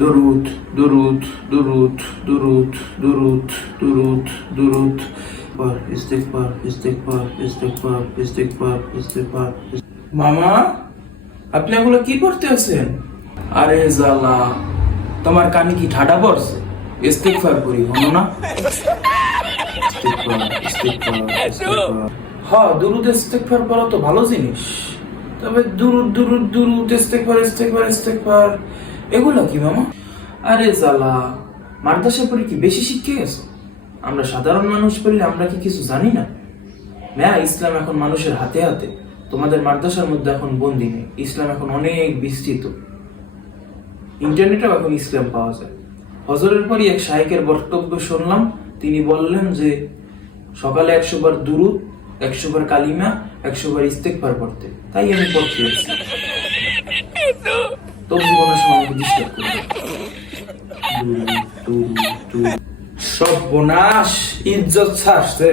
দুরুদ দুরুদ দুরুদ দুরুদ দুরুদ দুরুদ দুরুদ ইস্তিগফার ইস্তিগফার ইস্তিগফার ইস্তিগফার ইস্তিগফার। মামা, আপনি এগুলো কি করতে আছেন? আরে জালা, তোমার কানে কি ঠাডা পড়ছে? ইস্তিগফার করি, হনো না? ইস্তিগফার ইস্তিগফার ইস্তিগফার। হ্যাঁ, দুরুদ ইস্তিগফার করা তো ভালো জিনিস, তবে দুরুদ দুরুদ দুরুদ ইস্তিগফার ইস্তিগফার ইস্তিগফার এগুলো কি মামা? আরে জালা, মাদ্রাসা পড়ে কি বেশি শিখে গেছো? আমরা সাধারণ মানুষ পড়লে আমরা কি কিছু জানি না? ইসলাম এখন মানুষের হাতে হাতে। তোমাদের মাদ্রাসার মধ্যে এখন বন্দি নেই। ইসলাম এখন অনেক বিস্তৃত, ইন্টারনেটেও এখন ইসলাম পাওয়া যায়। হজরের পরই এক শায়েখের বক্তব্য শুনলাম, তিনি বললেন যে সকালে 100 বার দুরুদ, 100 বার কালিমা, 100 বার ইস্তেগফার পড়তে। তাই আমি পড়তে এসেছি। তোর জীবনের সময় আমাকে ডিস্টার্ব করবে। দুরুদ দুরুদ দুরুদ। সর্বনাশ, ইজ্জত ছাড়ছে।